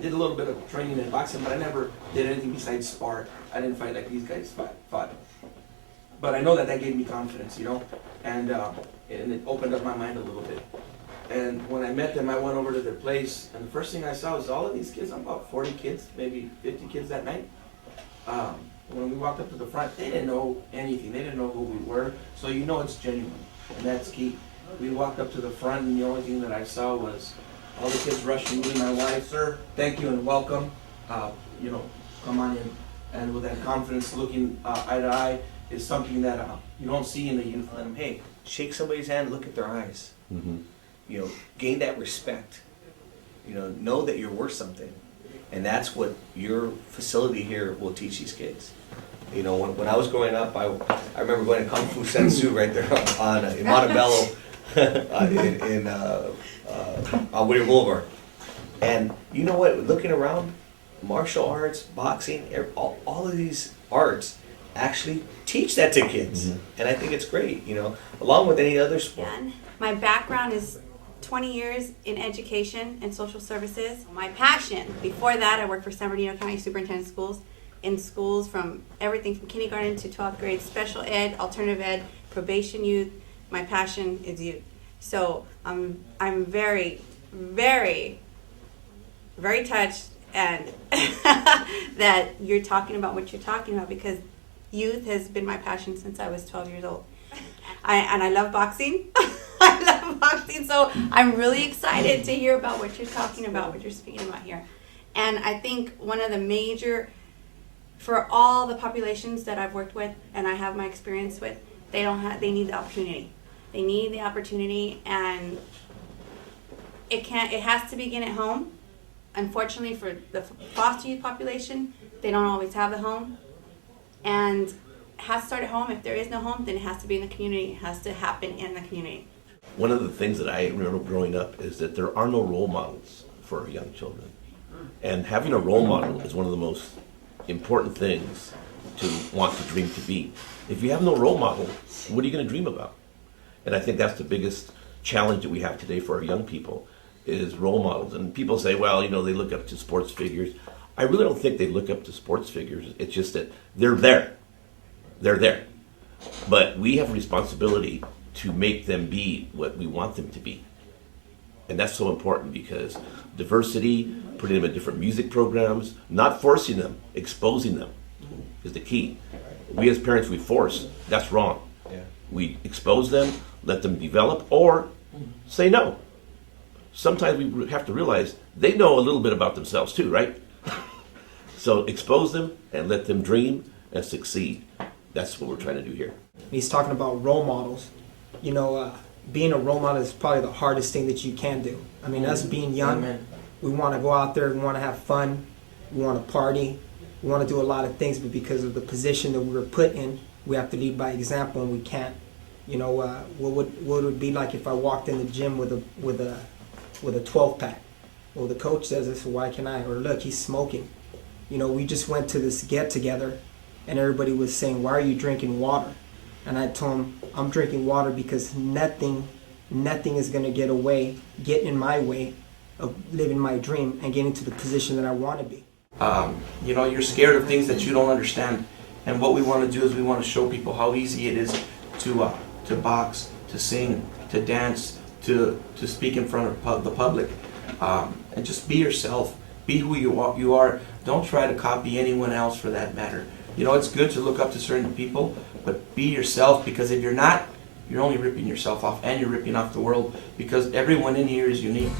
did a little bit of training in boxing, but I never did anything besides spar. I didn't fight like these guys fought. But I know that gave me confidence, you know, and it opened up my mind a little bit. And when I met them, I went over to their place, and the first thing I saw was all of these kids, about 40 kids, maybe 50 kids that night. When we walked up to the front, they didn't know anything. They didn't know who we were, so you know it's genuine, and that's key. We walked up to the front, and the only thing that I saw was all the kids rushing me, my wife, sir, thank you and welcome, you know, come on in. And with that confidence, looking eye to eye, is something that you don't see in the youth. Hey, shake somebody's hand, look at their eyes. Mm-hmm. You know, gain that respect. You know that you're worth something. And that's what your facility here will teach these kids. You know, when I was growing up, I remember going to Kung Fu Sensu right there in Montebello on Whittier Boulevard. And you know what, looking around, martial arts, boxing, all of these arts actually teach that to kids. Mm-hmm. And I think it's great, you know, along with any other sport. My background is 20 years in education and social services. My passion, before that I worked for San Bernardino County Superintendent Schools, in schools from everything from kindergarten to 12th grade, special ed, alternative ed, probation youth. My passion is youth. So I'm very, very, very touched and that you're talking about what you're talking about, because youth has been my passion since I was 12 years old. I love boxing. I love boxing, so I'm really excited to hear about what you're talking about, what you're speaking about here. And I think one of the major, for all the populations that I've worked with and I have my experience with, they need the opportunity. They need the opportunity, and it has to begin at home. Unfortunately for the foster youth population, they don't always have the home. And it has to start at home. If there is no home, then it has to be in the community. It has to happen in the community. One of the things that I remember growing up is that there are no role models for young children. And having a role model is one of the most important things to want to dream to be. If you have no role model, what are you going to dream about? And I think that's the biggest challenge that we have today for our young people is role models. And people say, well, you know, they look up to sports figures. I really don't think they look up to sports figures. It's just that they're there. They're there. But we have a responsibility to make them be what we want them to be. And that's so important because diversity, putting them in different music programs, not forcing them, exposing them is the key. We as parents, we force. That's wrong. Yeah. We expose them, let them develop, or say no. Sometimes we have to realize they know a little bit about themselves too, right? So expose them and let them dream and succeed. That's what we're trying to do here. He's talking about role models. You know, being a role model is probably the hardest thing that you can do. I mean, us being young, we want to go out there, we want to have fun, we want to party, we want to do a lot of things, but because of the position that we were put in, we have to lead by example, and we can't. You know, what would it be like if I walked in the gym with a 12-pack? Well, the coach says this, so why can't I? Or look, he's smoking. You know, we just went to this get-together, and everybody was saying, why are you drinking water? And I told him, I'm drinking water because nothing is going to get in my way of living my dream and getting to the position that I want to be. You know, you're scared of things that you don't understand. And what we want to do is we want to show people how easy it is to box, to sing, to dance, to speak in front of the public. And just be yourself. Be who you are. Don't try to copy anyone else for that matter. You know, it's good to look up to certain people, but be yourself, because if you're not, you're only ripping yourself off, and you're ripping off the world, because everyone in here is unique.